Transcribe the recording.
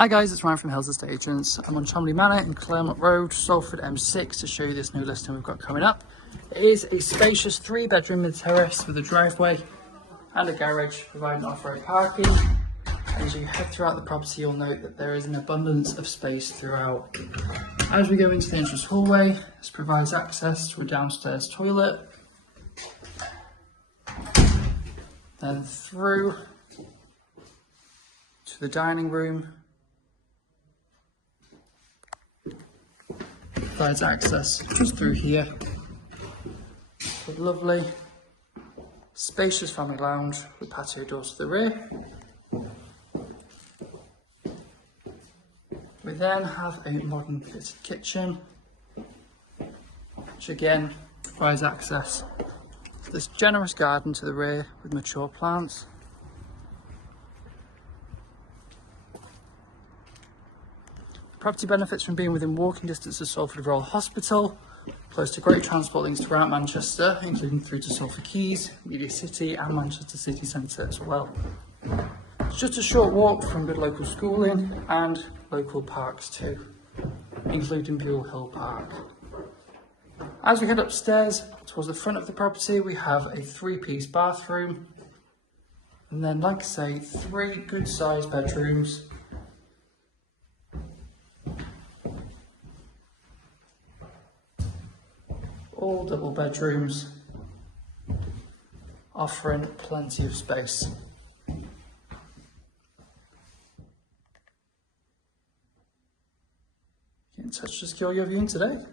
Hi guys, it's Ryan from Hills Estate Agents. I'm on Chomlea Manor in Claremont Road, Salford M6 to show you this new listing we've got coming up. It is a spacious 3-bedroom mid-terrace with a driveway and a garage providing off-road parking. As you head throughout the property, you'll note that there is an abundance of space throughout. As we go into the entrance hallway, this provides access to a downstairs toilet, then through to the dining room. Provides access just through here. A lovely, spacious family lounge with patio doors to the rear. We then have a modern fitted kitchen, which again provides access to this generous garden to the rear with mature plants. The property benefits from being within walking distance of Salford Royal Hospital, close to great transport links throughout Manchester, including through to Salford Quays, Media City and Manchester City Centre as well. It's just a short walk from good local schooling and local parks too, including Buell Hill Park. As we head upstairs towards the front of the property, we have a 3-piece bathroom, and then, like I say, 3 good sized bedrooms. All double bedrooms, offering plenty of space. Get in touch to secure your viewing today.